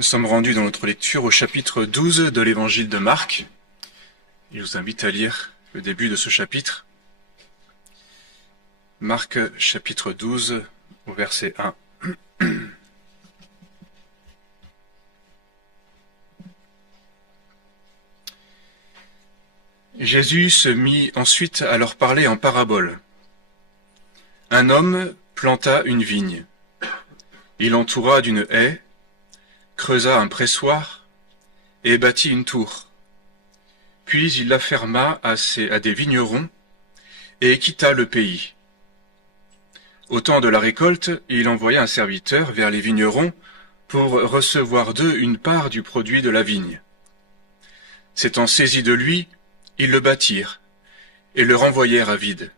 Nous sommes rendus dans notre lecture au chapitre 12 de l'évangile de Marc. Je vous invite à lire le début de ce chapitre. Marc chapitre 12 au verset 1. Jésus se mit ensuite à leur parler en parabole. Un homme planta une vigne. Il l'entoura d'une haie, creusa un pressoir et bâtit une tour. Puis il la ferma à des vignerons et quitta le pays. Au temps de la récolte, il envoya un serviteur vers les vignerons pour recevoir d'eux une part du produit de la vigne. S'étant saisis de lui, ils le battirent et le renvoyèrent à vide.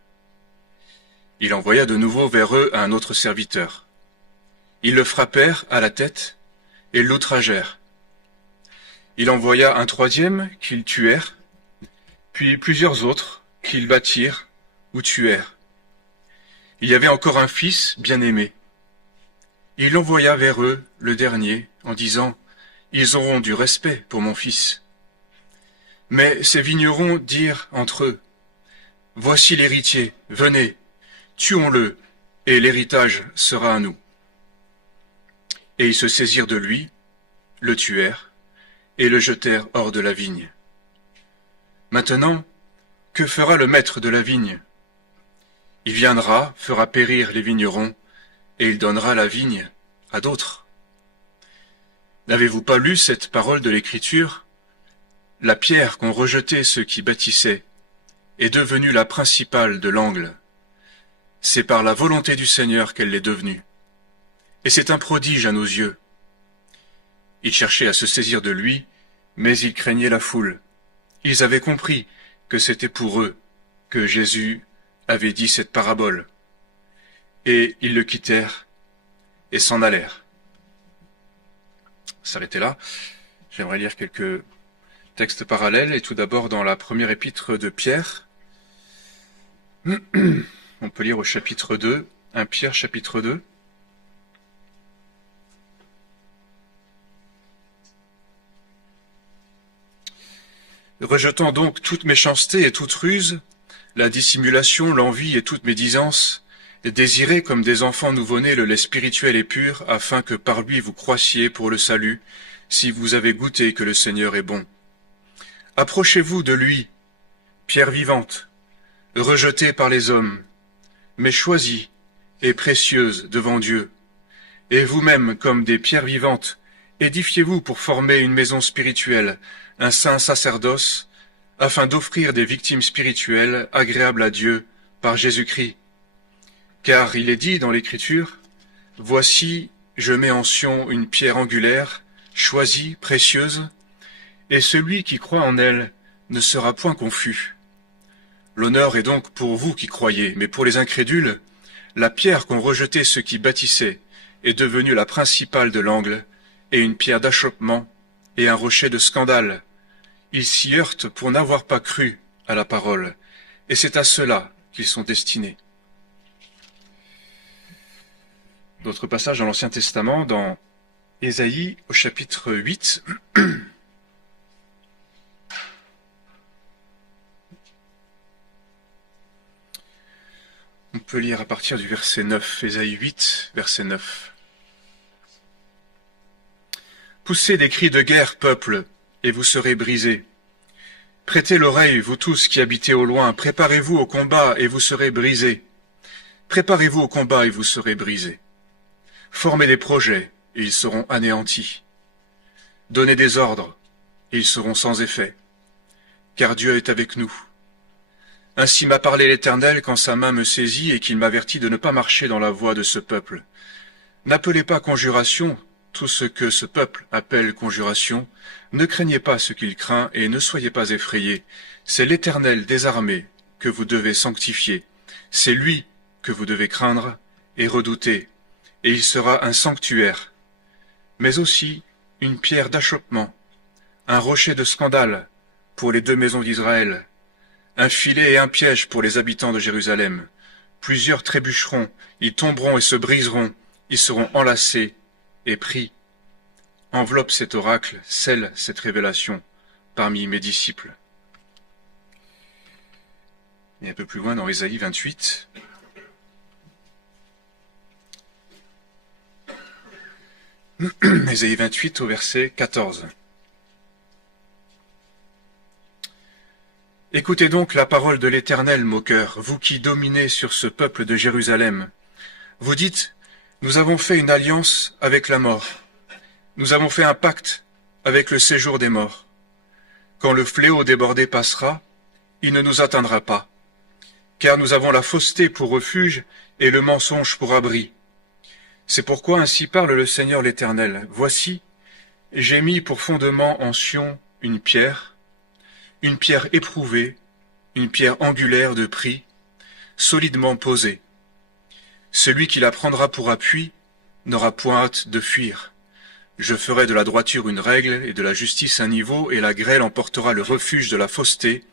Il envoya de nouveau vers eux un autre serviteur. Ils le frappèrent à la tête et l'outragèrent. Il envoya un troisième qu'ils tuèrent, puis plusieurs autres qu'ils battirent ou tuèrent. Il y avait encore un fils bien-aimé. Il envoya vers eux le dernier en disant « Ils auront du respect pour mon fils. » Mais ces vignerons dirent entre eux « Voici l'héritier, venez, tuons-le, et l'héritage sera à nous. » Et ils se saisirent de lui, le tuèrent, et le jetèrent hors de la vigne. Maintenant, que fera le maître de la vigne? Il viendra, fera périr les vignerons, et il donnera la vigne à d'autres. N'avez-vous pas lu cette parole de l'Écriture? La pierre qu'ont rejetée ceux qui bâtissaient est devenue la principale de l'angle. C'est par la volonté du Seigneur qu'elle l'est devenue. Et c'est un prodige à nos yeux. Ils cherchaient à se saisir de lui, mais ils craignaient la foule. Ils avaient compris que c'était pour eux que Jésus avait dit cette parabole. Et ils le quittèrent et s'en allèrent. S'arrêter là. J'aimerais lire quelques textes parallèles, et tout d'abord dans la première épître de Pierre. On peut lire au chapitre 2, 1 Pierre chapitre 2. Rejetant donc toute méchanceté et toute ruse, la dissimulation, l'envie et toute médisance, et désirez comme des enfants nouveau-nés le lait spirituel et pur, afin que par lui vous croissiez pour le salut, si vous avez goûté que le Seigneur est bon. Approchez-vous de lui, pierre vivante, rejetée par les hommes, mais choisie et précieuse devant Dieu. Et vous-même, comme des pierres vivantes, édifiez-vous pour former une maison spirituelle, un saint sacerdoce, afin d'offrir des victimes spirituelles agréables à Dieu par Jésus-Christ. Car il est dit dans l'Écriture, « Voici, je mets en Sion une pierre angulaire, choisie, précieuse, et celui qui croit en elle ne sera point confus. » L'honneur est donc pour vous qui croyez, mais pour les incrédules, la pierre qu'ont rejetée ceux qui bâtissaient est devenue la principale de l'angle, et une pierre d'achoppement, et un rocher de scandale. Ils s'y heurtent pour n'avoir pas cru à la parole, et c'est à cela qu'ils sont destinés. D'autres passages dans l'Ancien Testament, dans Ésaïe au chapitre 8. On peut lire à partir du verset 9, Ésaïe 8, verset 9. Poussez des cris de guerre, peuple, et vous serez brisés. Prêtez l'oreille, vous tous qui habitez au loin, préparez-vous au combat, et vous serez brisés. Préparez-vous au combat, et vous serez brisés. Formez des projets, et ils seront anéantis. Donnez des ordres, et ils seront sans effet. Car Dieu est avec nous. Ainsi m'a parlé l'Éternel quand sa main me saisit et qu'il m'avertit de ne pas marcher dans la voie de ce peuple. N'appelez pas conjuration tout ce que ce peuple appelle conjuration, ne craignez pas ce qu'il craint et ne soyez pas effrayés. C'est l'Éternel des armées que vous devez sanctifier. C'est lui que vous devez craindre et redouter, et il sera un sanctuaire, mais aussi une pierre d'achoppement, un rocher de scandale pour les deux maisons d'Israël, un filet et un piège pour les habitants de Jérusalem. Plusieurs trébucheront, ils tomberont et se briseront, ils seront enlacés et pris. enveloppe cet oracle, scelle cette révélation parmi mes disciples. Et un peu plus loin dans Ésaïe 28. Ésaïe 28 au verset 14. Écoutez donc la parole de l'Éternel, moqueurs, vous qui dominez sur ce peuple de Jérusalem. Vous dites, nous avons fait une alliance avec la mort. Nous avons fait un pacte avec le séjour des morts. Quand le fléau débordé passera, il ne nous atteindra pas. Car nous avons la fausseté pour refuge et le mensonge pour abri. C'est pourquoi ainsi parle le Seigneur l'Éternel. Voici, j'ai mis pour fondement en Sion une pierre éprouvée, une pierre angulaire de prix, solidement posée. Celui qui la prendra pour appui n'aura point hâte de fuir. Je ferai de la droiture une règle et de la justice un niveau, et la grêle emportera le refuge de la fausseté,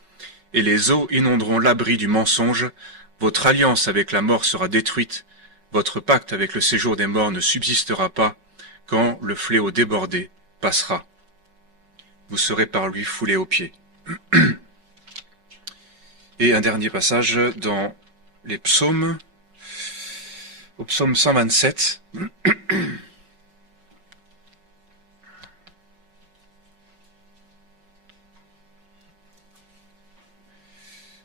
et les eaux inonderont l'abri du mensonge. Votre alliance avec la mort sera détruite, votre pacte avec le séjour des morts ne subsistera pas, quand le fléau débordé passera. Vous serez par lui foulés aux pieds. Et un dernier passage dans les psaumes, au psaume 127.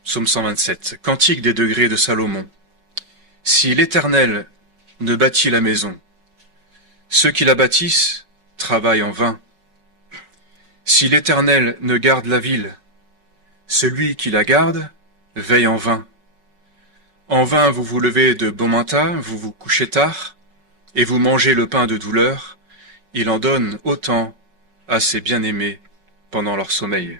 Psaume 127, Cantique des degrés de Salomon. Si l'Éternel ne bâtit la maison, ceux qui la bâtissent travaillent en vain. Si l'Éternel ne garde la ville, celui qui la garde veille en vain. En vain vous vous levez de bon matin, vous vous couchez tard, et vous mangez le pain de douleur. Il en donne autant à ses bien-aimés pendant leur sommeil.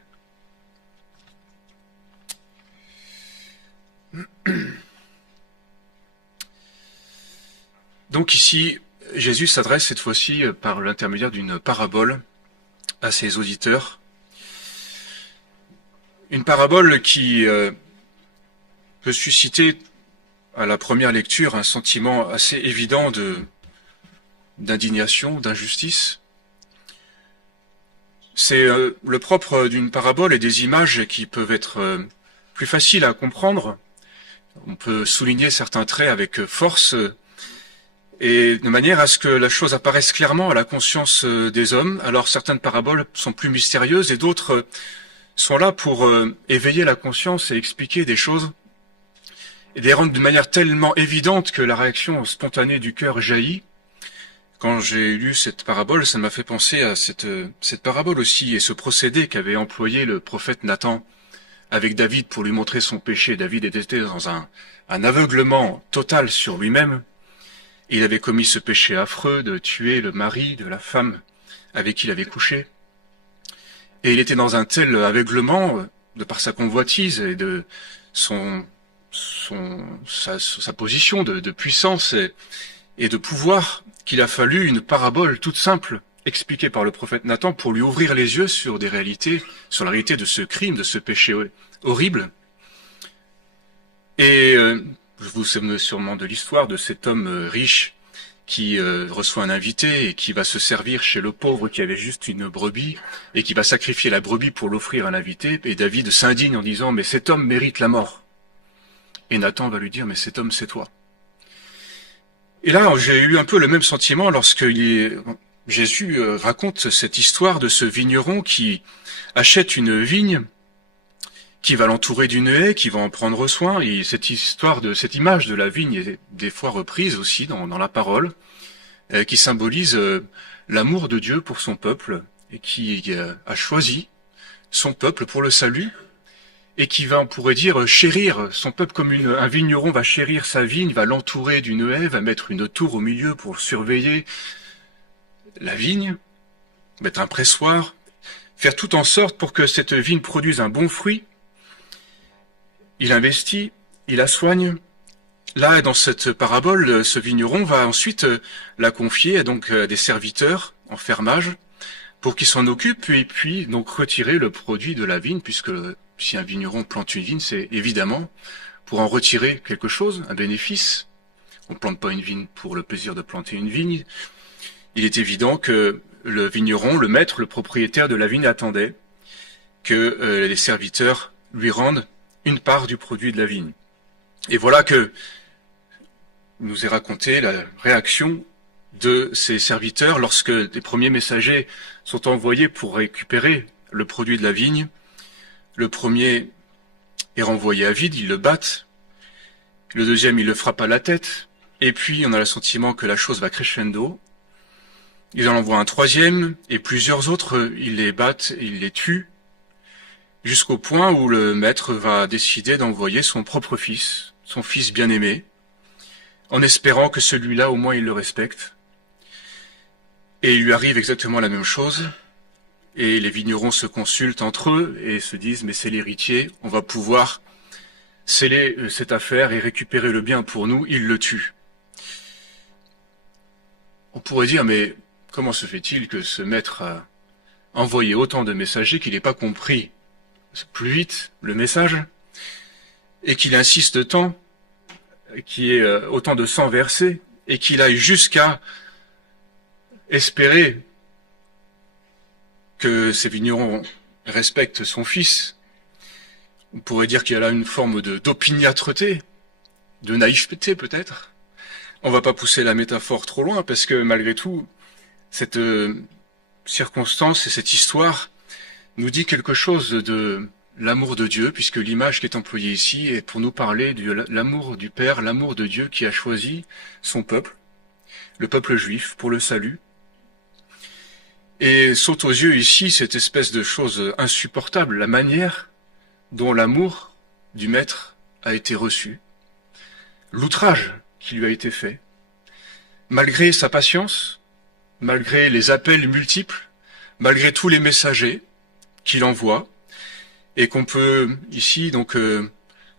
Donc ici, Jésus s'adresse cette fois-ci par l'intermédiaire d'une parabole à ses auditeurs. Une parabole qui peut susciter à la première lecture un sentiment assez évident d'indignation, d'injustice. C'est le propre d'une parabole et des images qui peuvent être plus faciles à comprendre. On peut souligner certains traits avec force et de manière à ce que la chose apparaisse clairement à la conscience des hommes. Alors certaines paraboles sont plus mystérieuses et d'autres sont là pour éveiller la conscience et expliquer des choses et les rendre d'une manière tellement évidente que la réaction spontanée du cœur jaillit. Quand j'ai lu cette parabole, ça m'a fait penser à cette parabole aussi et ce procédé qu'avait employé le prophète Nathan avec David pour lui montrer son péché. David était dans un aveuglement total sur lui-même. Il avait commis ce péché affreux de tuer le mari de la femme avec qui il avait couché. Et il était dans un tel aveuglement, de par sa convoitise et de sa position de puissance et de pouvoir, qu'il a fallu une parabole toute simple, expliquée par le prophète Nathan, pour lui ouvrir les yeux sur des réalités, sur la réalité de ce crime, de ce péché horrible. Et vous vous souvenez sûrement de l'histoire de cet homme riche qui reçoit un invité et qui va se servir chez le pauvre qui avait juste une brebis et qui va sacrifier la brebis pour l'offrir à l'invité. Et David s'indigne en disant « Mais cet homme mérite la mort ». Et Nathan va lui dire « Mais cet homme, c'est toi ». Et là, j'ai eu un peu le même sentiment lorsque Jésus raconte cette histoire de ce vigneron qui achète une vigne, qui va l'entourer d'une haie, qui va en prendre soin. Et cette image de la vigne est des fois reprise aussi dans la parole, qui symbolise l'amour de Dieu pour son peuple, et qui a choisi son peuple pour le salut, et qui va, on pourrait dire, chérir son peuple comme un vigneron va chérir sa vigne, va l'entourer d'une haie, va mettre une tour au milieu pour surveiller la vigne, mettre un pressoir, faire tout en sorte pour que cette vigne produise un bon fruit. Il investit, il la soigne. Là, dans cette parabole, ce vigneron va ensuite la confier donc à des serviteurs en fermage pour qu'ils s'en occupent et puis donc retirer le produit de la vigne, puisque si un vigneron plante une vigne, c'est évidemment pour en retirer quelque chose, un bénéfice. On ne plante pas une vigne pour le plaisir de planter une vigne. Il est évident que le vigneron, le maître, le propriétaire de la vigne attendait que les serviteurs lui rendent une part du produit de la vigne. Et voilà que nous est raconté la réaction de ces serviteurs lorsque les premiers messagers sont envoyés pour récupérer le produit de la vigne. Le premier est renvoyé à vide, ils le battent. Le deuxième, il le frappe à la tête. Et puis, on a le sentiment que la chose va crescendo. Ils en envoient un troisième, et plusieurs autres, ils les battent, ils les tuent, jusqu'au point où le maître va décider d'envoyer son propre fils, son fils bien-aimé, en espérant que celui-là, au moins, il le respecte. Et il lui arrive exactement la même chose, et les vignerons se consultent entre eux et se disent « mais c'est l'héritier, on va pouvoir sceller cette affaire et récupérer le bien pour nous », il le tue. On pourrait dire « mais comment se fait-il que ce maître a envoyé autant de messagers qu'il n'ait pas compris plus vite le message et qu'il insiste tant, qu'il y ait autant de sang versé et qu'il aille jusqu'à espérer que ces vignerons respectent son fils ». On pourrait dire qu'il y a là une forme d'opiniâtreté, de naïveté peut-être. On va pas pousser la métaphore trop loin parce que malgré tout, cette circonstance et cette histoire nous dit quelque chose de l'amour de Dieu, puisque l'image qui est employée ici est pour nous parler de l'amour du Père, l'amour de Dieu qui a choisi son peuple, le peuple juif, pour le salut. Et saute aux yeux ici cette espèce de chose insupportable, la manière dont l'amour du Maître a été reçu, l'outrage qui lui a été fait, malgré sa patience, malgré les appels multiples, malgré tous les messagers qu'il envoie, et qu'on peut ici donc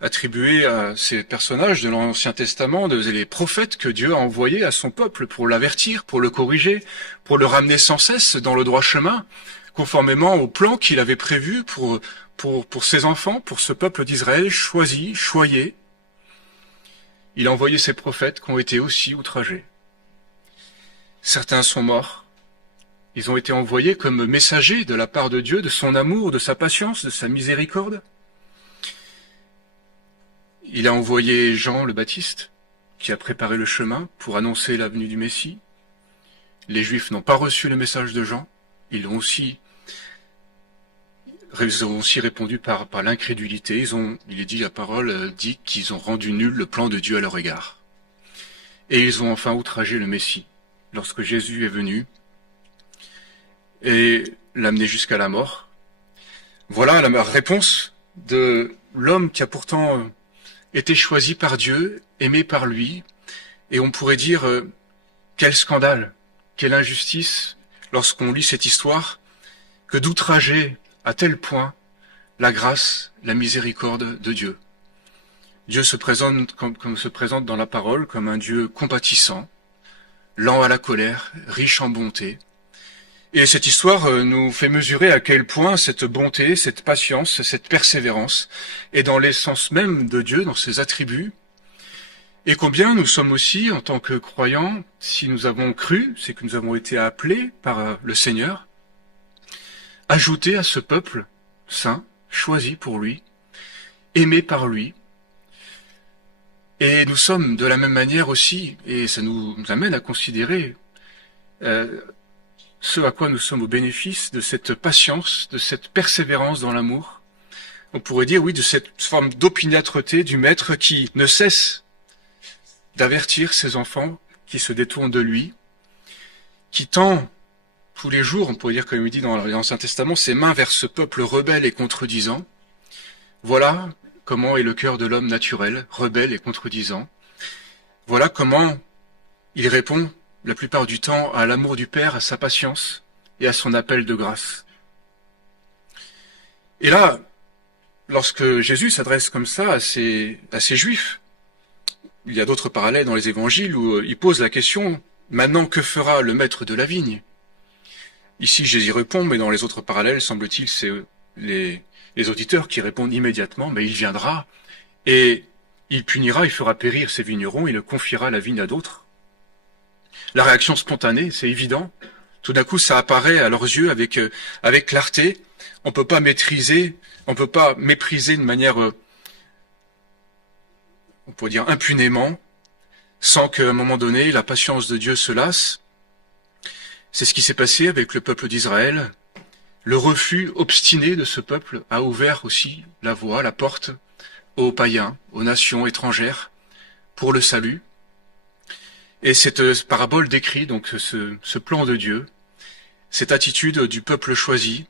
attribuer à ces personnages de l'Ancien Testament, les prophètes que Dieu a envoyés à son peuple pour l'avertir, pour le corriger, pour le ramener sans cesse dans le droit chemin, conformément au plan qu'il avait prévu pour ses enfants, pour ce peuple d'Israël choisi, choyé. Il a envoyé ses prophètes qui ont été aussi outragés. Certains sont morts. Ils ont été envoyés comme messagers de la part de Dieu, de son amour, de sa patience, de sa miséricorde. Il a envoyé Jean le Baptiste, qui a préparé le chemin pour annoncer la venue du Messie. Les Juifs n'ont pas reçu le message de Jean. Ils ont aussi répondu par l'incrédulité. Il est dit, la parole dit qu'ils ont rendu nul le plan de Dieu à leur égard. Et ils ont enfin outragé le Messie, lorsque Jésus est venu, et l'amener jusqu'à la mort. Voilà la réponse de l'homme qui a pourtant été choisi par Dieu, aimé par lui, et on pourrait dire quel scandale, quelle injustice lorsqu'on lit cette histoire, que d'outrager à tel point la grâce, la miséricorde de Dieu. Dieu se présente comme se présente dans la parole comme un Dieu compatissant, lent à la colère, riche en bonté. Et cette histoire nous fait mesurer à quel point cette bonté, cette patience, cette persévérance est dans l'essence même de Dieu, dans ses attributs, et combien nous sommes aussi, en tant que croyants, si nous avons cru, c'est que nous avons été appelés par le Seigneur, ajoutés à ce peuple saint, choisi pour lui, aimé par lui. Et nous sommes de la même manière aussi, et ça nous amène à considérer ce à quoi nous sommes au bénéfice de cette patience, de cette persévérance dans l'amour. On pourrait dire, oui, de cette forme d'opiniâtreté du Maître qui ne cesse d'avertir ses enfants qui se détournent de lui, qui tend tous les jours, on pourrait dire comme il dit dans l'Ancien Testament, ses mains vers ce peuple rebelle et contredisant. Voilà comment est le cœur de l'homme naturel, rebelle et contredisant. Voilà comment il répond la plupart du temps à l'amour du Père, à sa patience et à son appel de grâce. Et là, lorsque Jésus s'adresse comme ça à ces Juifs, il y a d'autres parallèles dans les évangiles où il pose la question « Maintenant, que fera le maître de la vigne ?» Ici, Jésus répond, mais dans les autres parallèles, semble-t-il, c'est les auditeurs qui répondent immédiatement « Mais il viendra et il punira, il fera périr ses vignerons, il confiera la vigne à d'autres. » La réaction spontanée, c'est évident. Tout d'un coup, ça apparaît à leurs yeux avec clarté. On peut pas mépriser de manière, on pourrait dire impunément, sans qu'à un moment donné, la patience de Dieu se lasse. C'est ce qui s'est passé avec le peuple d'Israël. Le refus obstiné de ce peuple a ouvert aussi la voie, la porte aux païens, aux nations étrangères, pour le salut. Et cette parabole décrit donc ce plan de Dieu, cette attitude du peuple choisi,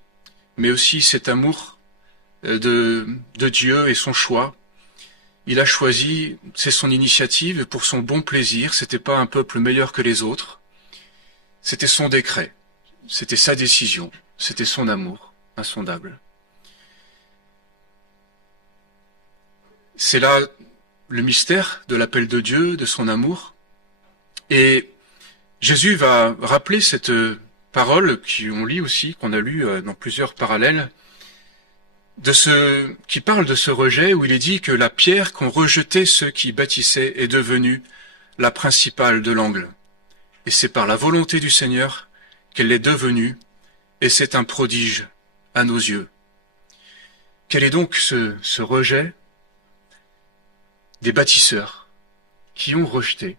mais aussi cet amour de Dieu et son choix. Il a choisi, c'est son initiative, pour son bon plaisir. C'était pas un peuple meilleur que les autres. C'était son décret. C'était sa décision. C'était son amour, insondable. C'est là le mystère de l'appel de Dieu, de son amour. Et Jésus va rappeler cette parole qu'on lit aussi, qu'on a lu dans plusieurs parallèles, qui parle de ce rejet, où il est dit que la pierre qu'ont rejeté ceux qui bâtissaient est devenue la principale de l'angle. Et c'est par la volonté du Seigneur qu'elle l'est devenue, et c'est un prodige à nos yeux. Quel est donc ce rejet des bâtisseurs qui ont rejeté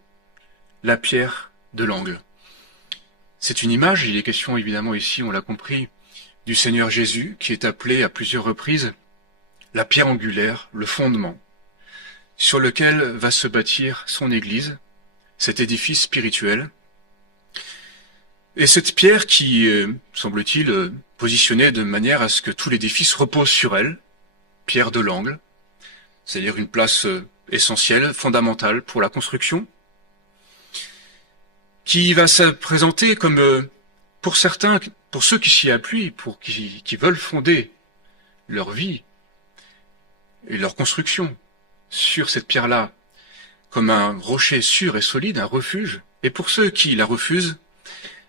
la pierre de l'angle? C'est une image, il est question évidemment ici, on l'a compris, du Seigneur Jésus, qui est appelé à plusieurs reprises la pierre angulaire, le fondement, sur lequel va se bâtir son Église, cet édifice spirituel. Et cette pierre qui est, semble-t-il, positionnée de manière à ce que tout l'édifice repose sur elle, pierre de l'angle, c'est-à-dire une place essentielle, fondamentale pour la construction, qui va se présenter comme, pour certains, pour ceux qui s'y appuient, qui veulent fonder leur vie et leur construction sur cette pierre-là, comme un rocher sûr et solide, un refuge, et pour ceux qui la refusent,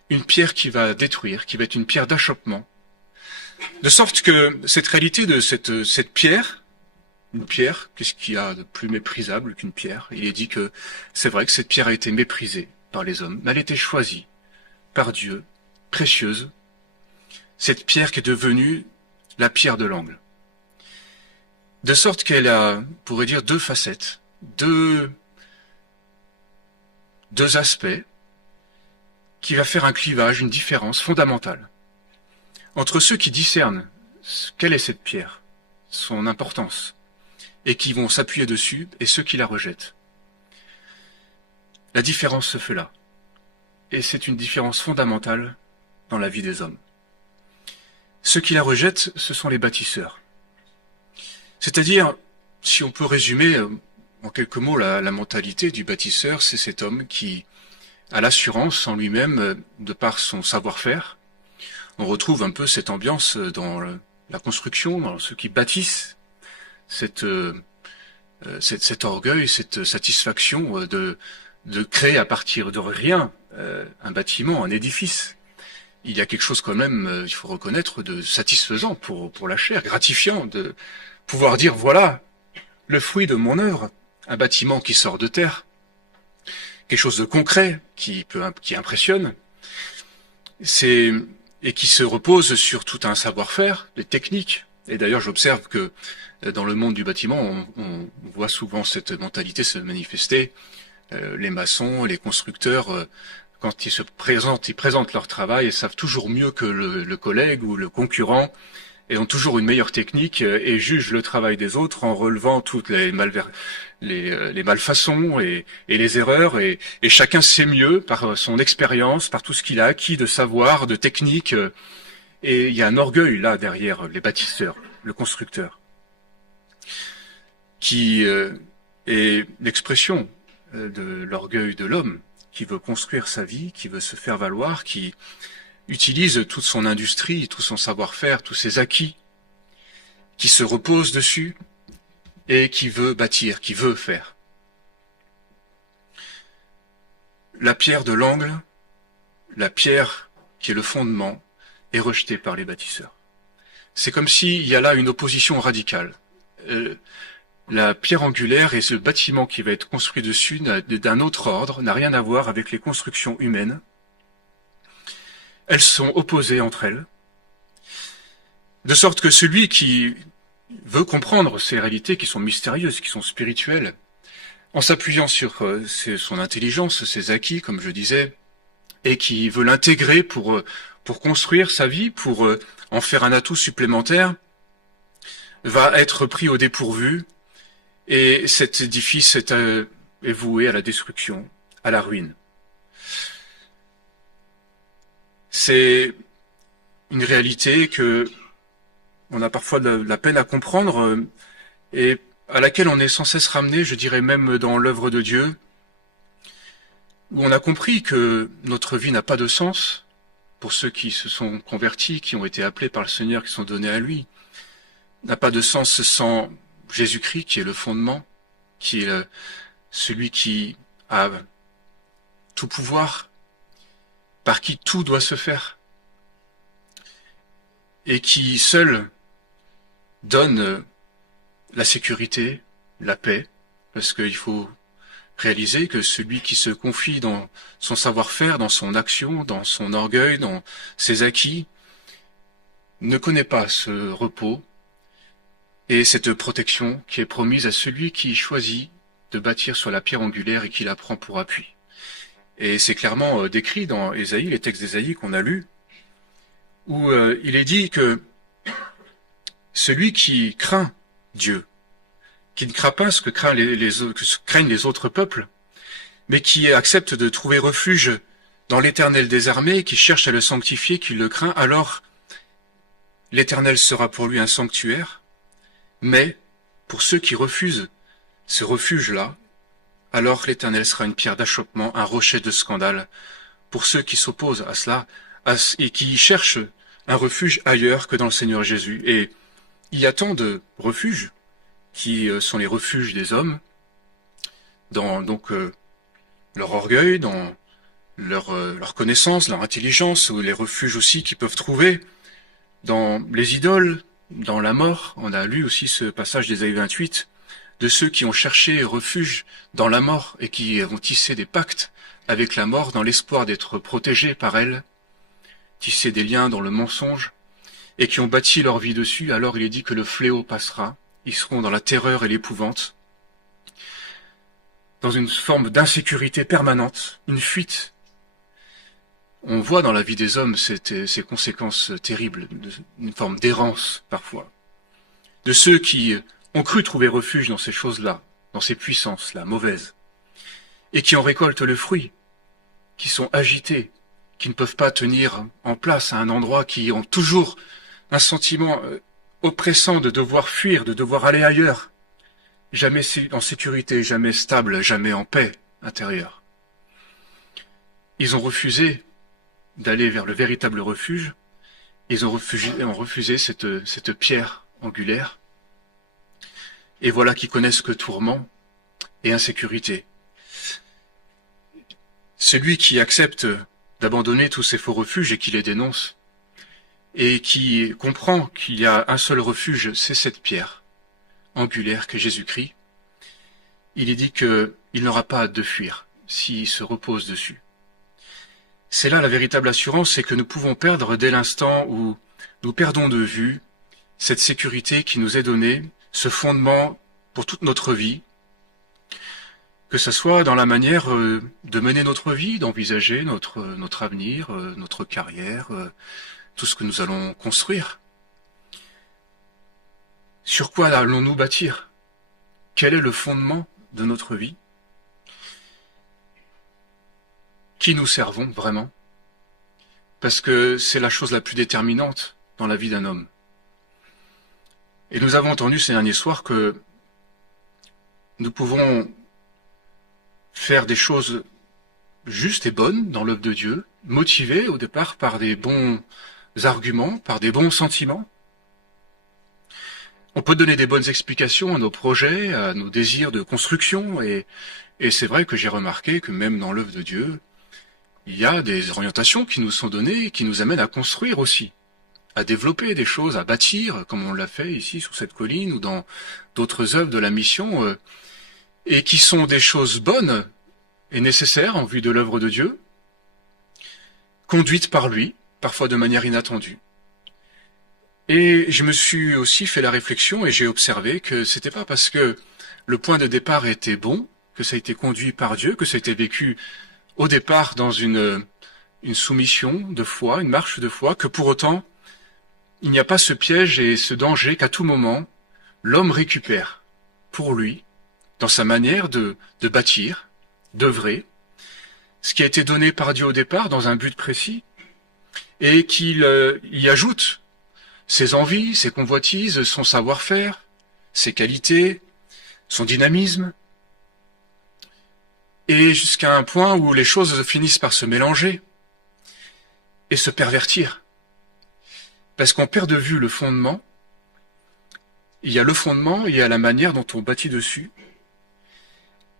une pierre qui va détruire, qui va être une pierre d'achoppement. De sorte que cette réalité de cette pierre, une pierre, qu'est-ce qu'il y a de plus méprisable qu'une pierre? Il est dit que c'est vrai que cette pierre a été méprisée par les hommes, mais elle a été choisie par Dieu, précieuse, cette pierre qui est devenue la pierre de l'angle. De sorte qu'elle a, on pourrait dire, deux facettes, deux aspects, qui va faire un clivage, une différence fondamentale entre ceux qui discernent quelle est cette pierre, son importance, et qui vont s'appuyer dessus, et ceux qui la rejettent. La différence se fait là. Et c'est une différence fondamentale dans la vie des hommes. Ceux qui la rejettent, ce sont les bâtisseurs. C'est-à-dire, si on peut résumer en quelques mots la mentalité du bâtisseur, c'est cet homme qui a l'assurance en lui-même, de par son savoir-faire. On retrouve un peu cette ambiance dans la construction, dans ceux qui bâtissent, cet orgueil, cette satisfaction de créer à partir de rien un bâtiment, un édifice. Il y a quelque chose quand même, il faut reconnaître, de satisfaisant pour la chair, gratifiant de pouvoir dire voilà le fruit de mon œuvre, un bâtiment qui sort de terre, quelque chose de concret qui impressionne, et qui se repose sur tout un savoir-faire, des techniques. Et d'ailleurs, j'observe que dans le monde du bâtiment, on voit souvent cette mentalité se manifester. Les maçons, les constructeurs, quand ils présentent leur travail, ils savent toujours mieux que le collègue ou le concurrent, et ont toujours une meilleure technique, et jugent le travail des autres en relevant toutes les malfaçons et les erreurs, et chacun sait mieux par son expérience, par tout ce qu'il a acquis de savoir, de technique, et il y a un orgueil là derrière les bâtisseurs, le constructeur, qui est l'expression de l'orgueil de l'homme qui veut construire sa vie, qui veut se faire valoir, qui utilise toute son industrie, tout son savoir-faire, tous ses acquis, qui se repose dessus et qui veut bâtir, qui veut faire. La pierre de l'angle, la pierre qui est le fondement, est rejetée par les bâtisseurs. C'est comme s'il y a là une opposition radicale. La pierre angulaire et ce bâtiment qui va être construit dessus d'un autre ordre, n'a rien à voir avec les constructions humaines, elles sont opposées entre elles, de sorte que celui qui veut comprendre ces réalités qui sont mystérieuses, qui sont spirituelles, en s'appuyant sur son intelligence, ses acquis, comme je disais, et qui veut l'intégrer pour construire sa vie, pour en faire un atout supplémentaire, va être pris au dépourvu, et cet édifice est voué à la destruction, à la ruine. C'est une réalité que on a parfois de la peine à comprendre et à laquelle on est sans cesse ramené, je dirais même dans l'œuvre de Dieu, où on a compris que notre vie n'a pas de sens pour ceux qui se sont convertis, qui ont été appelés par le Seigneur, qui sont donnés à lui, n'a pas de sens sans Jésus-Christ qui est le fondement, qui est celui qui a tout pouvoir, par qui tout doit se faire, et qui seul donne la sécurité, la paix, parce qu'il faut réaliser que celui qui se confie dans son savoir-faire, dans son action, dans son orgueil, dans ses acquis, ne connaît pas ce repos et cette protection qui est promise à celui qui choisit de bâtir sur la pierre angulaire et qui la prend pour appui. Et c'est clairement décrit dans Ésaïe, les textes d'Ésaïe qu'on a lus, où il est dit que celui qui craint Dieu, qui ne craint pas ce que craignent les autres peuples, mais qui accepte de trouver refuge dans l'Éternel des armées, qui cherche à le sanctifier, qui le craint, alors l'Éternel sera pour lui un sanctuaire, mais pour ceux qui refusent ce refuge-là, alors l'Éternel sera une pierre d'achoppement, un rocher de scandale, pour ceux qui s'opposent à cela et qui cherchent un refuge ailleurs que dans le Seigneur Jésus. Et il y a tant de refuges qui sont les refuges des hommes, dans leur orgueil, dans leur connaissance, leur intelligence, ou les refuges aussi qu'ils peuvent trouver dans les idoles, dans la mort. On a lu aussi ce passage d'Ésaïe 28, de ceux qui ont cherché refuge dans la mort et qui ont tissé des pactes avec la mort dans l'espoir d'être protégés par elle, tissé des liens dans le mensonge, et qui ont bâti leur vie dessus. Alors il est dit que le fléau passera, ils seront dans la terreur et l'épouvante, dans une forme d'insécurité permanente, une fuite. On voit dans la vie des hommes ces conséquences terribles, une forme d'errance parfois, de ceux qui ont cru trouver refuge dans ces choses-là, dans ces puissances-là, mauvaises, et qui en récoltent le fruit, qui sont agités, qui ne peuvent pas tenir en place à un endroit, qui ont toujours un sentiment oppressant de devoir fuir, de devoir aller ailleurs, jamais en sécurité, jamais stable, jamais en paix intérieure. Ils ont refusé d'aller vers le véritable refuge, ils ont refusé cette pierre angulaire, et voilà qu'ils connaissent que tourment et insécurité. Celui qui accepte d'abandonner tous ces faux refuges et qui les dénonce, et qui comprend qu'il y a un seul refuge, c'est cette pierre angulaire qu'est Jésus-Christ, il est dit qu'il n'aura pas hâte de fuir s'il se repose dessus. C'est là la véritable assurance, c'est que nous pouvons perdre dès l'instant où nous perdons de vue cette sécurité qui nous est donnée, ce fondement pour toute notre vie, que ce soit dans la manière de mener notre vie, d'envisager notre avenir, notre carrière, tout ce que nous allons construire. Sur quoi allons-nous bâtir? Quel est le fondement de notre vie? Qui nous servons vraiment? Parce que c'est la chose la plus déterminante dans la vie d'un homme. Et nous avons entendu ces derniers soirs que nous pouvons faire des choses justes et bonnes dans l'œuvre de Dieu, motivées au départ par des bons arguments, par des bons sentiments. On peut donner des bonnes explications à nos projets, à nos désirs de construction, et c'est vrai que j'ai remarqué que même dans l'œuvre de Dieu, il y a des orientations qui nous sont données et qui nous amènent à construire aussi, à développer des choses, à bâtir, comme on l'a fait ici sur cette colline ou dans d'autres œuvres de la mission, et qui sont des choses bonnes et nécessaires en vue de l'œuvre de Dieu, conduites par lui, parfois de manière inattendue. Et je me suis aussi fait la réflexion et j'ai observé que c'était pas parce que le point de départ était bon, que ça a été conduit par Dieu, que ça a été vécu au départ dans une soumission de foi, une marche de foi, que pour autant, il n'y a pas ce piège et ce danger qu'à tout moment, l'homme récupère pour lui, dans sa manière de bâtir, d'œuvrer, ce qui a été donné par Dieu au départ dans un but précis, et qu'il y ajoute ses envies, ses convoitises, son savoir-faire, ses qualités, son dynamisme, et jusqu'à un point où les choses finissent par se mélanger et se pervertir. Parce qu'on perd de vue le fondement, il y a le fondement, il y a la manière dont on bâtit dessus,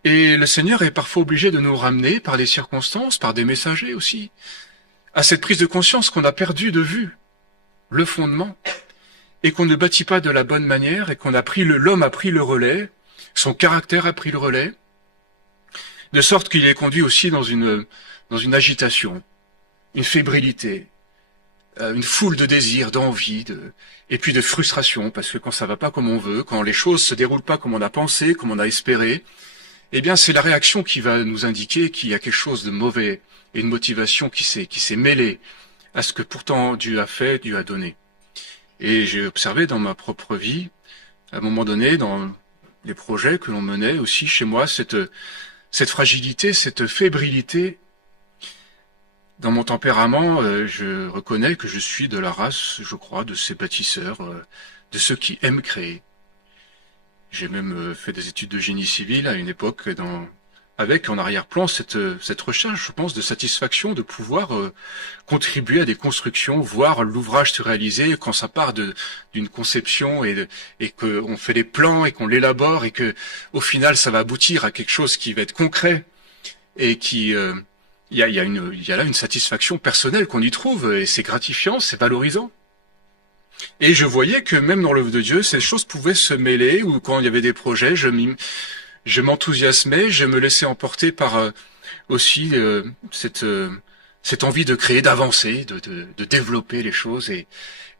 et le Seigneur est parfois obligé de nous ramener par des circonstances, par des messagers aussi, à cette prise de conscience qu'on a perdu de vue le fondement, et qu'on ne bâtit pas de la bonne manière, et qu'on a pris l'homme a pris le relais, son caractère a pris le relais, de sorte qu'il est conduit aussi dans une agitation, une fébrilité, une foule de désirs, d'envie, et puis de frustration, parce que quand ça va pas comme on veut, quand les choses se déroulent pas comme on a pensé, comme on a espéré, eh bien c'est la réaction qui va nous indiquer qu'il y a quelque chose de mauvais, et une motivation qui s'est mêlée à ce que pourtant Dieu a fait, Dieu a donné. Et j'ai observé dans ma propre vie, à un moment donné, dans les projets que l'on menait aussi chez moi, cette fragilité, cette fébrilité. Dans mon tempérament, je reconnais que je suis de la race, je crois, de ces bâtisseurs, de ceux qui aiment créer. J'ai même fait des études de génie civil à une époque avec en arrière-plan cette recherche, je pense, de satisfaction, de pouvoir contribuer à des constructions, voir l'ouvrage se réaliser quand ça part d'une conception et qu'on fait les plans et qu'on l'élabore et que au final ça va aboutir à quelque chose qui va être concret et qui il y a là une satisfaction personnelle qu'on y trouve et c'est gratifiant, c'est valorisant. Et je voyais que même dans l'œuvre de Dieu, ces choses pouvaient se mêler ou quand il y avait des projets, je m'enthousiasmais, je me laissais emporter par aussi cette envie de créer, d'avancer, de développer les choses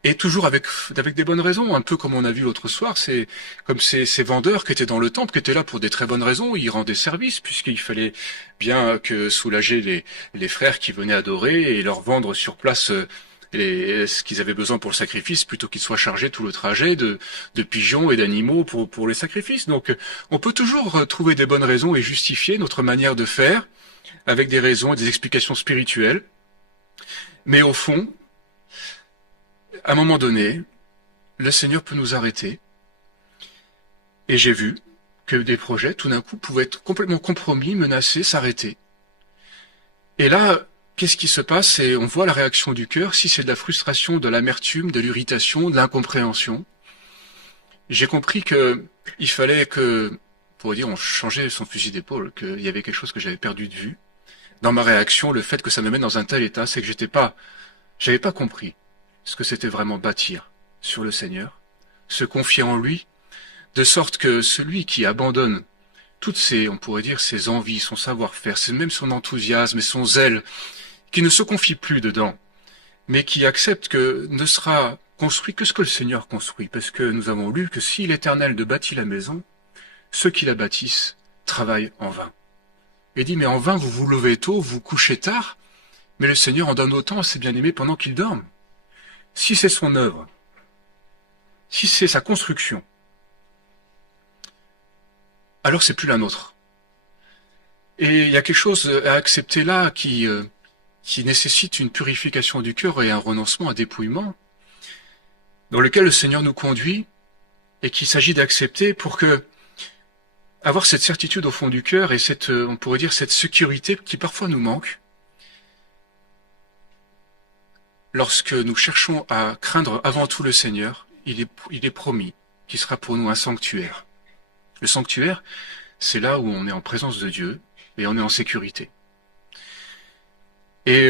et toujours avec des bonnes raisons, un peu comme on a vu l'autre soir, c'est comme ces vendeurs qui étaient dans le temple, qui étaient là pour des très bonnes raisons, ils rendaient service puisqu'il fallait bien que soulager les frères qui venaient adorer et leur vendre sur place ce qu'ils avaient besoin pour le sacrifice, plutôt qu'ils soient chargés tout le trajet de pigeons et d'animaux pour les sacrifices. Donc on peut toujours trouver des bonnes raisons et justifier notre manière de faire avec des raisons et des explications spirituelles. Mais au fond, à un moment donné, le Seigneur peut nous arrêter. Et j'ai vu que des projets, tout d'un coup, pouvaient être complètement compromis, menacés, s'arrêter. Et là, qu'est-ce qui se passe? Et on voit la réaction du cœur, si c'est de la frustration, de l'amertume, de l'irritation, de l'incompréhension. J'ai compris que il fallait que, pour dire, on changeait son fusil d'épaule, qu'il y avait quelque chose que j'avais perdu de vue. Dans ma réaction, le fait que ça me mène dans un tel état, c'est que j'avais pas compris ce que c'était vraiment bâtir sur le Seigneur, se confier en lui, de sorte que celui qui abandonne toutes on pourrait dire, ses envies, son savoir-faire, même son enthousiasme et son zèle, qui ne se confie plus dedans, mais qui accepte que ne sera construit que ce que le Seigneur construit, parce que nous avons lu que si l'Éternel ne bâtit la maison, ceux qui la bâtissent travaillent en vain. Et dit, mais en vain vous vous levez tôt, vous vous couchez tard, mais le Seigneur en donne autant à ses bien-aimés pendant qu'ils dorment. Si c'est son œuvre, si c'est sa construction, alors c'est plus la nôtre. Et il y a quelque chose à accepter là qui nécessite une purification du cœur et un renoncement, un dépouillement, dans lequel le Seigneur nous conduit et qu'il s'agit d'accepter pour que avoir cette certitude au fond du cœur et on pourrait dire cette sécurité qui parfois nous manque, lorsque nous cherchons à craindre avant tout le Seigneur, il est promis qu'il sera pour nous un sanctuaire. Le sanctuaire, c'est là où on est en présence de Dieu et on est en sécurité. Et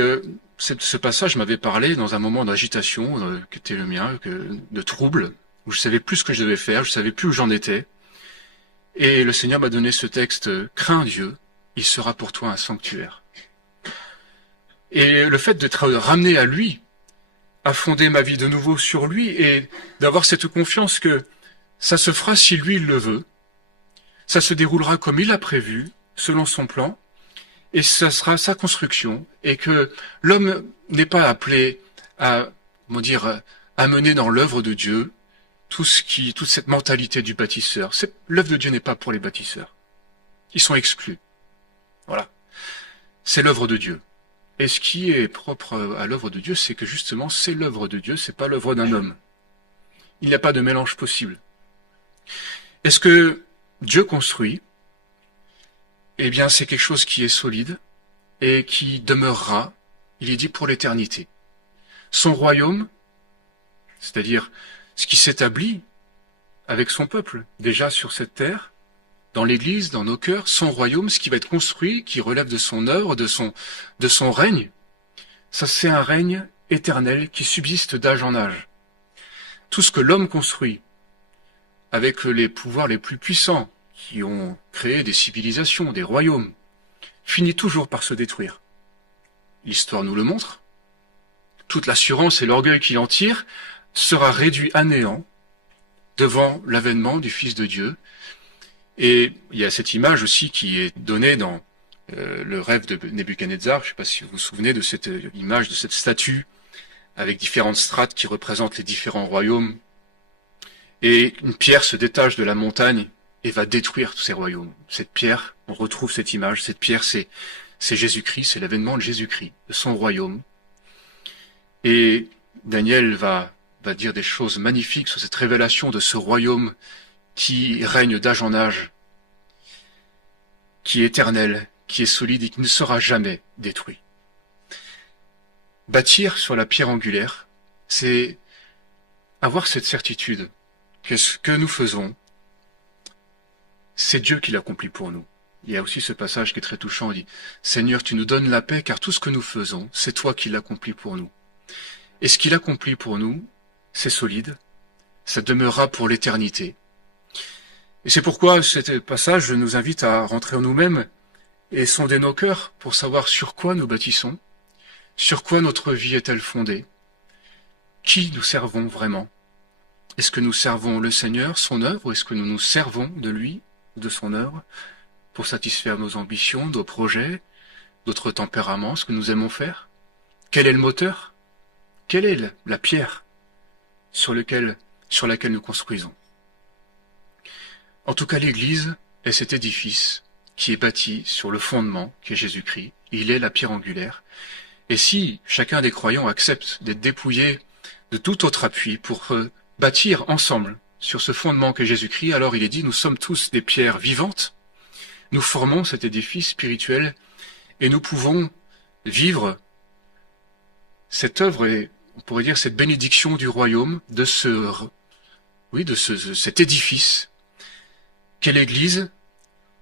ce passage m'avait parlé dans un moment d'agitation qui était le mien, de trouble, où je savais plus ce que je devais faire, je savais plus où j'en étais. Et le Seigneur m'a donné ce texte, « Crains Dieu, il sera pour toi un sanctuaire ». Et le fait d'être ramené à lui, à fonder ma vie de nouveau sur lui et d'avoir cette confiance que ça se fera si lui il le veut. Ça se déroulera comme il a prévu, selon son plan, et ça sera sa construction, et que l'homme n'est pas appelé à, comment dire, à mener dans l'œuvre de Dieu toute cette mentalité du bâtisseur. L'œuvre de Dieu n'est pas pour les bâtisseurs. Ils sont exclus. Voilà. C'est l'œuvre de Dieu. Et ce qui est propre à l'œuvre de Dieu, c'est que justement, c'est l'œuvre de Dieu, c'est pas l'œuvre d'un homme. Il n'y a pas de mélange possible. Est-ce que Dieu construit? Eh bien, c'est quelque chose qui est solide et qui demeurera, il est dit, pour l'éternité. Son royaume, c'est-à-dire ce qui s'établit avec son peuple, déjà sur cette terre, dans l'Église, dans nos cœurs, son royaume, ce qui va être construit, qui relève de son œuvre, de son règne, ça c'est un règne éternel qui subsiste d'âge en âge. Tout ce que l'homme construit, avec les pouvoirs les plus puissants, qui ont créé des civilisations, des royaumes, finit toujours par se détruire. L'histoire nous le montre. Toute l'assurance et l'orgueil qu'il en tire sera réduit à néant devant l'avènement du Fils de Dieu. Et il y a cette image aussi qui est donnée dans le rêve de Nebuchadnezzar. Je ne sais pas si vous vous souvenez de cette image, de cette statue, avec différentes strates qui représentent les différents royaumes. Et une pierre se détache de la montagne et va détruire tous ces royaumes. Cette pierre, on retrouve cette image, cette pierre c'est Jésus-Christ, c'est l'avènement de Jésus-Christ, de son royaume. Et Daniel va dire des choses magnifiques sur cette révélation de ce royaume qui règne d'âge en âge, qui est éternel, qui est solide et qui ne sera jamais détruit. Bâtir sur la pierre angulaire, c'est avoir cette certitude que ce que nous faisons, c'est Dieu qui l'accomplit pour nous. Il y a aussi ce passage qui est très touchant, il dit « Seigneur, tu nous donnes la paix, car tout ce que nous faisons, c'est toi qui l'accomplis pour nous. » Et ce qu'il accomplit pour nous, c'est solide, ça demeurera pour l'éternité. Et c'est pourquoi ce passage nous invite à rentrer en nous-mêmes et sonder nos cœurs pour savoir sur quoi nous bâtissons, sur quoi notre vie est-elle fondée, qui nous servons vraiment. Est-ce que nous servons le Seigneur, son œuvre, ou est-ce que nous nous servons de lui, de son œuvre, pour satisfaire nos ambitions, nos projets, notre tempérament, ce que nous aimons faire? Quel est le moteur? Quelle est la pierre sur laquelle nous construisons? En tout cas, l'Église est cet édifice qui est bâti sur le fondement qui est Jésus-Christ. Il est la pierre angulaire. Et si chacun des croyants accepte d'être dépouillé de tout autre appui pour bâtir ensemble sur ce fondement qu'est Jésus-Christ, alors il est dit, nous sommes tous des pierres vivantes, nous formons cet édifice spirituel et nous pouvons vivre cette œuvre et on pourrait dire cette bénédiction du royaume de cet édifice qu'est l'Église,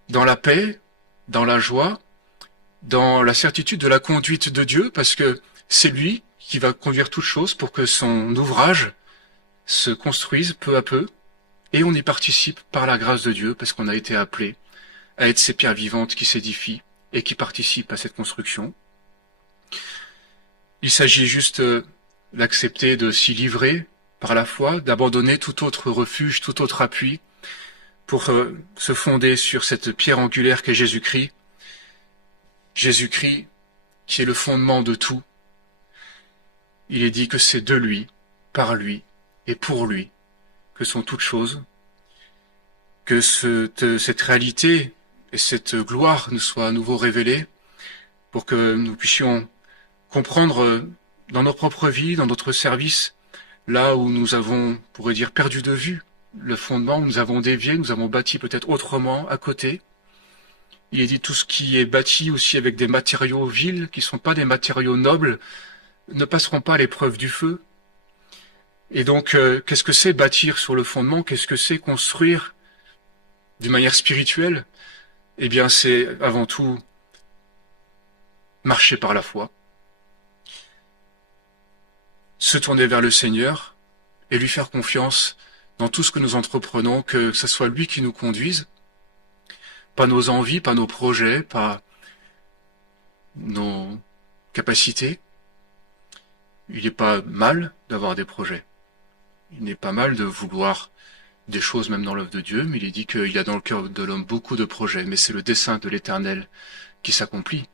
dans la paix, dans la joie, dans la certitude de la conduite de Dieu, parce que c'est lui qui va conduire toutes choses pour que son ouvrage se construise peu à peu, et on y participe par la grâce de Dieu, parce qu'on a été appelé à être ces pierres vivantes qui s'édifient et qui participent à cette construction. Il s'agit juste d'accepter de s'y livrer par la foi, d'abandonner tout autre refuge, tout autre appui, pour se fonder sur cette pierre angulaire qu'est Jésus-Christ. Jésus-Christ qui est le fondement de tout. Il est dit que c'est de lui, par lui et pour lui que sont toutes choses, que cette réalité et cette gloire nous soient à nouveau révélées pour que nous puissions comprendre dans nos propres vies, dans notre service, là où nous avons, on pourrait dire, perdu de vue le fondement, nous avons dévié, nous avons bâti peut-être autrement à côté. Il est dit tout ce qui est bâti aussi avec des matériaux vils, qui ne sont pas des matériaux nobles, ne passeront pas à l'épreuve du feu. Et donc, qu'est-ce que c'est bâtir sur le fondement? Qu'est-ce que c'est construire d'une manière spirituelle? Eh bien, c'est avant tout marcher par la foi, se tourner vers le Seigneur et lui faire confiance dans tout ce que nous entreprenons, que ce soit lui qui nous conduise, pas nos envies, pas nos projets, pas nos capacités, il n'est pas mal d'avoir des projets. Il n'est pas mal de vouloir des choses même dans l'œuvre de Dieu, mais il est dit qu'il y a dans le cœur de l'homme beaucoup de projets, mais c'est le dessein de l'Éternel qui s'accomplit.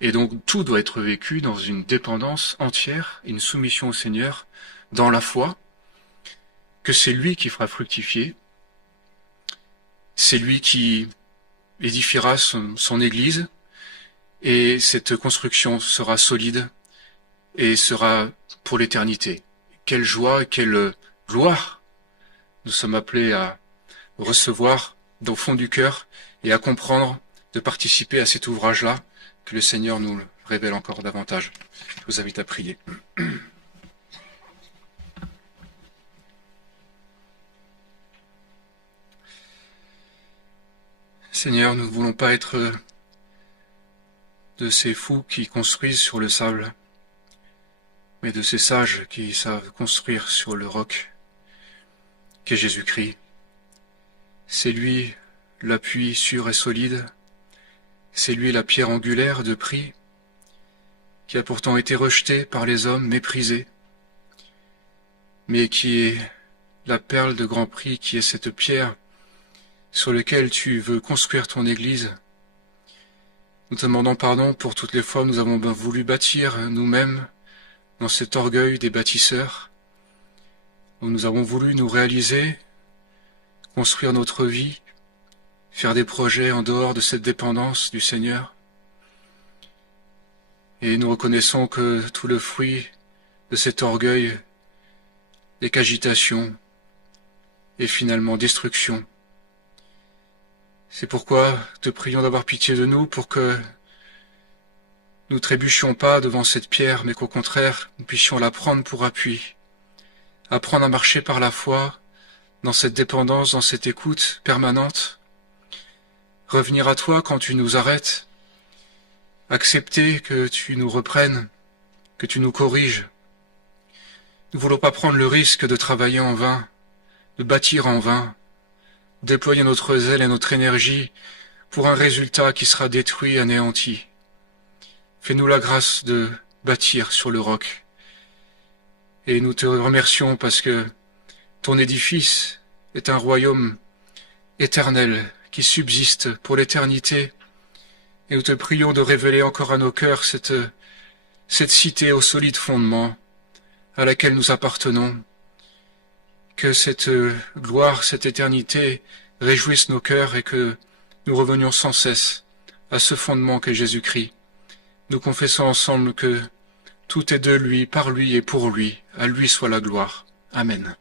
Et donc tout doit être vécu dans une dépendance entière, une soumission au Seigneur, dans la foi, que c'est lui qui fera fructifier, c'est lui qui édifiera son Église, et cette construction sera solide et sera pour l'éternité. Quelle joie, quelle gloire nous sommes appelés à recevoir au fond du cœur et à comprendre, de participer à cet ouvrage-là, que le Seigneur nous le révèle encore davantage. Je vous invite à prier. Seigneur, nous ne voulons pas être de ces fous qui construisent sur le sable, mais de ces sages qui savent construire sur le roc qu'est Jésus-Christ. C'est lui l'appui sûr et solide, c'est lui la pierre angulaire de prix, qui a pourtant été rejetée par les hommes, méprisée, mais qui est la perle de grand prix, qui est cette pierre sur laquelle tu veux construire ton Église. Nous te demandons pardon pour toutes les fois où nous avons voulu bâtir nous-mêmes dans cet orgueil des bâtisseurs, où nous avons voulu nous réaliser, construire notre vie, faire des projets en dehors de cette dépendance du Seigneur. Et nous reconnaissons que tout le fruit de cet orgueil n'est qu'agitation et finalement destruction. C'est pourquoi te prions d'avoir pitié de nous pour que nous trébuchions pas devant cette pierre, mais qu'au contraire, nous puissions la prendre pour appui, apprendre à marcher par la foi, dans cette dépendance, dans cette écoute permanente, revenir à toi quand tu nous arrêtes, accepter que tu nous reprennes, que tu nous corriges. Nous ne voulons pas prendre le risque de travailler en vain, de bâtir en vain, déployer notre zèle et notre énergie pour un résultat qui sera détruit, anéanti. Fais-nous la grâce de bâtir sur le roc. Et nous te remercions parce que ton édifice est un royaume éternel qui subsiste pour l'éternité. Et nous te prions de révéler encore à nos cœurs cette cité au solide fondement à laquelle nous appartenons. Que cette gloire, cette éternité réjouisse nos cœurs et que nous revenions sans cesse à ce fondement qu'est Jésus-Christ. Nous confessons ensemble que tout est de lui, par lui et pour lui. À lui soit la gloire. Amen.